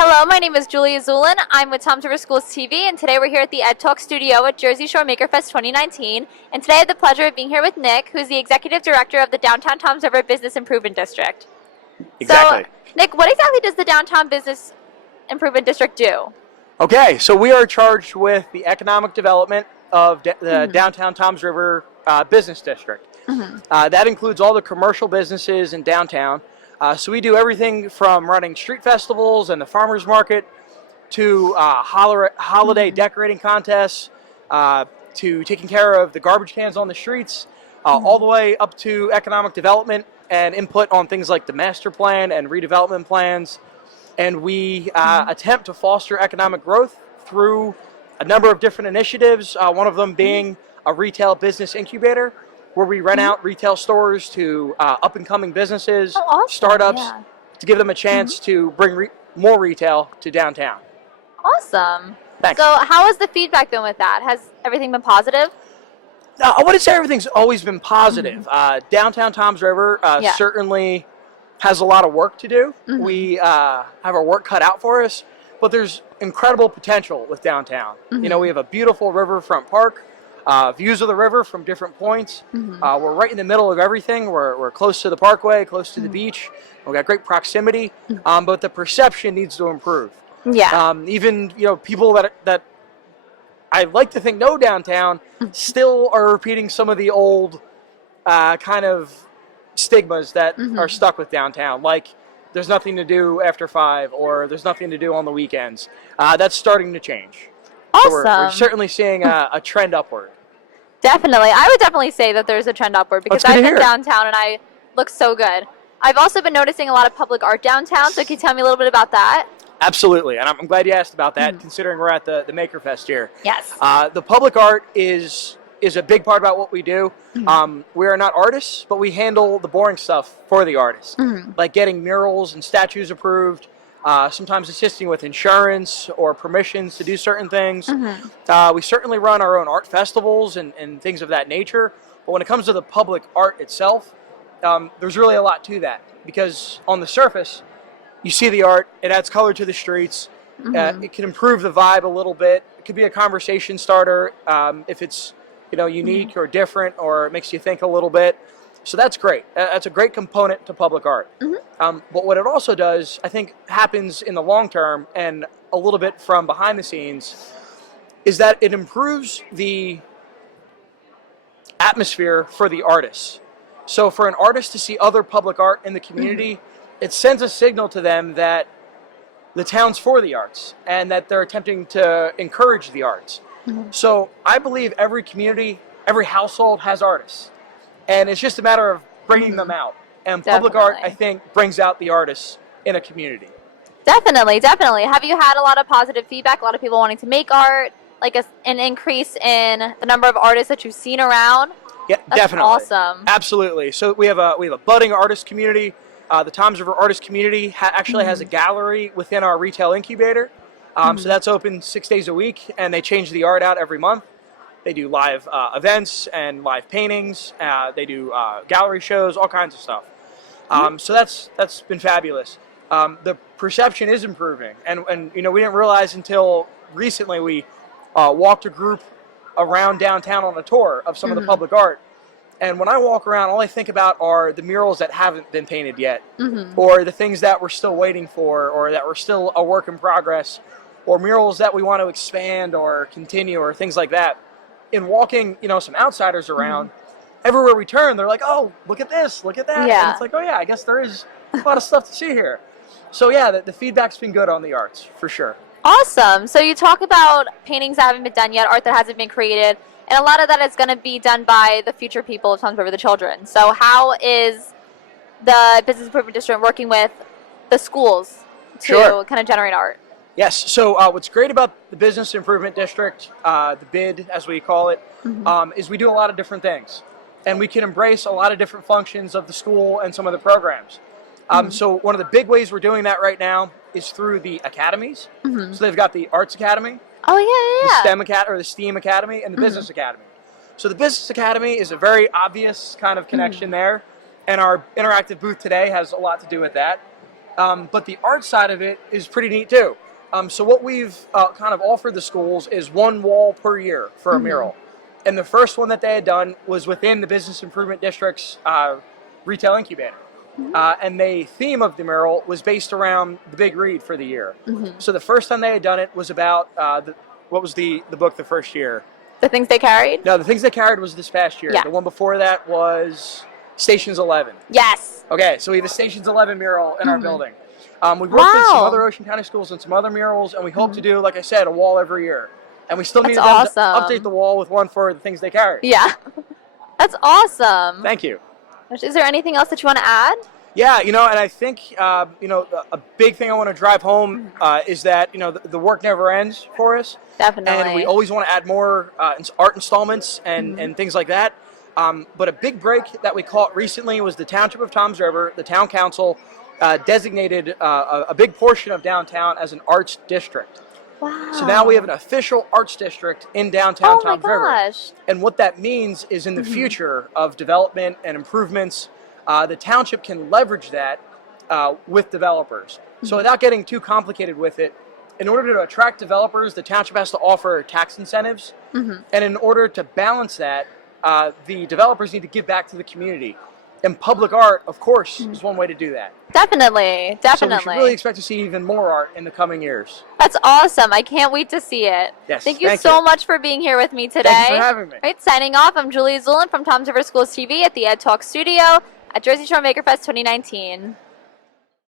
Hello, my name is Julia Zulin. I'm with Tom's River Schools TV, and today we're here at the Ed Talk studio at Jersey Shore MakerFest 2019. And today I have the pleasure of being here with Nick, who's the Executive Director of the Downtown Tom's River Business Improvement District. Exactly. So, Nick, what exactly does the Downtown Business Improvement District do? Okay, so we are charged with the economic development of the Downtown Tom's River Business District. That includes all the commercial businesses in downtown. So we do everything from running street festivals and the farmers market to holiday decorating contests, to taking care of the garbage cans on the streets, all the way up to economic development and input on things like the master plan and redevelopment plans. And we attempt to foster economic growth through a number of different initiatives, one of them being a retail business incubator, where we rent out retail stores to up-and-coming businesses, startups, to give them a chance to bring more retail to downtown. Awesome. Thanks. So how has the feedback been with that? Has everything been positive? I wouldn't say everything's always been positive. Downtown Tom's River certainly has a lot of work to do. We have our work cut out for us, but there's incredible potential with downtown. You know, we have a beautiful riverfront park, views of the river from different points. We're right in the middle of everything. We're close to the parkway, close to the beach. We've got great proximity, but the perception needs to improve. Even people that I like to think know downtown still are repeating some of the old kind of stigmas that are stuck with downtown, like there's nothing to do after 5 or there's nothing to do on the weekends. That's starting to change. Awesome. So we're certainly seeing a trend upward. Definitely. I would definitely say that there's a trend upward because I've been downtown and I look so good. I've also been noticing a lot of public art downtown, so can you tell me a little bit about that? Absolutely, and I'm glad you asked about that, considering we're at the MakerFest here. Yes. The public art is a big part about what we do. We are not artists, but we handle the boring stuff for the artists, like getting murals and statues approved, sometimes assisting with insurance or permissions to do certain things. We certainly run our own art festivals and things of that nature, but when it comes to the public art itself, there's really a lot to that, because on the surface, you see the art, it adds color to the streets, it can improve the vibe a little bit, it could be a conversation starter if it's unique or different, or it makes you think a little bit. So that's great. That's a great component to public art. But what it also does, I think, happens in the long term and a little bit from behind the scenes, is that it improves the atmosphere for the artists. So for an artist to see other public art in the community, it sends a signal to them that the town's for the arts and that they're attempting to encourage the arts. So I believe every community, every household has artists. And it's just a matter of bringing them out. And public art, I think, brings out the artists in a community. Definitely, definitely. Have you had a lot of positive feedback, a lot of people wanting to make art, like an increase in the number of artists that you've seen around? Yeah, That's definitely. Awesome. Absolutely. So we have a budding artist community. The Tom's River Artist Community actually has a gallery within our retail incubator. So that's open 6 days a week, and they change the art out every month. They do live events and live paintings. They do gallery shows, all kinds of stuff. So that's been fabulous. The perception is improving, and we didn't realize until recently we walked a group around downtown on a tour of some of the public art. And when I walk around, all I think about are the murals that haven't been painted yet, or the things that we're still waiting for, or that we're still a work in progress, or murals that we want to expand or continue, or things like that. In walking, some outsiders around, everywhere we turn, they're like, "Oh, look at this, look at that." And it's like, "Oh yeah, I guess there is a lot of stuff to see here." So yeah, the feedback's been good on the arts, for sure. Awesome. So you talk about paintings that haven't been done yet, art that hasn't been created, and a lot of that is going to be done by the future people of Tom's River, the children. So how is the Business Improvement District working with the schools to kind of generate art? Yes. So what's great about the Business Improvement District, the BID as we call it, is we do a lot of different things. And we can embrace a lot of different functions of the school and some of the programs. So one of the big ways we're doing that right now is through the academies. So they've got the Arts Academy, the STEM Academy, or the STEAM Academy, and the Business Academy. So the Business Academy is a very obvious kind of connection there, and our interactive booth today has a lot to do with that. But the art side of it is pretty neat too. So what we've kind of offered the schools is one wall per year for a mural. And the first one that they had done was within the Business Improvement District's retail incubator. And the theme of the mural was based around the big read for the year. So the first time they had done it was about, what was the book the first year? The Things They Carried? No, The Things They Carried was this past year. Yeah. The one before that was Stations 11. Yes. Okay, so we have a Stations 11 mural in our building. We've worked with some other Ocean County schools and some other murals, and we hope to do, like I said, a wall every year. And we still need them to update the wall with one for The Things They Carried. Yeah. That's awesome. Thank you. Is there anything else that you want to add? Yeah, and I think, a big thing I want to drive home is that, the work never ends for us. Definitely. And we always want to add more art installments and things like that. But a big break that we caught recently was the Township of Toms River, the Town Council, designated a big portion of downtown as an arts district. Wow. So now we have an official arts district in downtown Toms River. Gosh. And what that means is in the future of development and improvements, the township can leverage that with developers. So without getting too complicated with it, in order to attract developers, the township has to offer tax incentives. And in order to balance that, the developers need to give back to the community. And public art, of course, is one way to do that. Definitely. So we should really expect to see even more art in the coming years. That's awesome. I can't wait to see it. Yes, Thank you so much for being here with me today. Thank you for having me. Right, signing off, I'm Julie Zulin from Toms River Schools TV at the Ed Talk Studio at Jersey Shore MakerFest 2019.